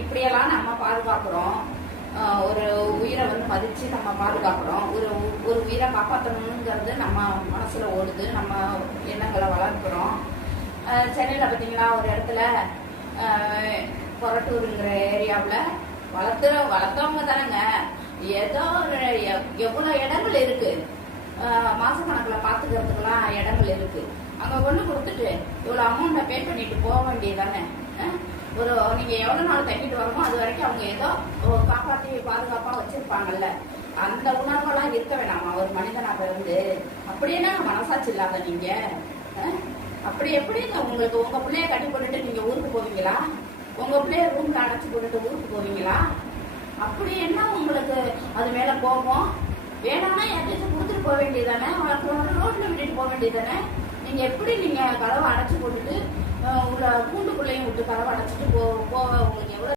இப்படியெல்லாம் நம்ம பாதுகாக்கிறோம். ஒரு உயிரை மதிச்சு நம்ம பாதுகாக்கிறோம். ஒரு உயிரை காப்பாற்றணுங்கிறது நம்ம மனசுல ஓடுது. நம்ம எண்ணங்களை வளர்க்கிறோம். சென்னையில பார்த்தீங்களா, ஒரு இடத்துல கொரட்டூருங்கிற ஏரியாவில் வளர்த்தவங்க தானேங்க. ஏதோ எவ்வளோ இடங்கள் இருக்கு, மாசக்கணக்கில் பார்த்துக்கிறதுக்கெல்லாம் இடங்கள் இருக்கு. அங்கே கொண்டு கொடுத்துட்டு இவ்வளோ அமௌண்ட்டை பே பண்ணிட்டு போக வேண்டியதானே. நீங்க எவ்வளவு நாள் தங்கிட்டு வரமோ அது வரைக்கும் அவங்க ஏதோ காப்பாற்றி பாதுகாப்பா வச்சிருப்பாங்கல்ல. அந்த உணர்வெல்லாம் இருக்க வேணாமா ஒரு மனிதனாக இருந்து? அப்படின்னா மனசாட்சி இல்லாத நீங்க. அப்படி எப்படிங்க உங்களுக்கு உங்க பிள்ளைய கட்டி போட்டுட்டு நீங்க ஊருக்கு போவீங்களா? உங்க பிள்ளைய ரூம்ல அடைச்சு போட்டுட்டு ஊருக்கு போவீங்களா? அப்படி என்ன உங்களுக்கு அது மேல கோபம்? வேணாம்னா யார்கிட்ட கொடுத்துட்டு போக வேண்டியதானே, ரோட்ல விட்டுட்டு போக வேண்டியதானே. நீங்க எப்படி நீங்க கதவை அடைச்சு போட்டுட்டு உள்ள கூண்டுக்குள்ளையும் விட்டு கதவை அடைச்சிட்டு போக உங்களுக்கு எவ்வளவு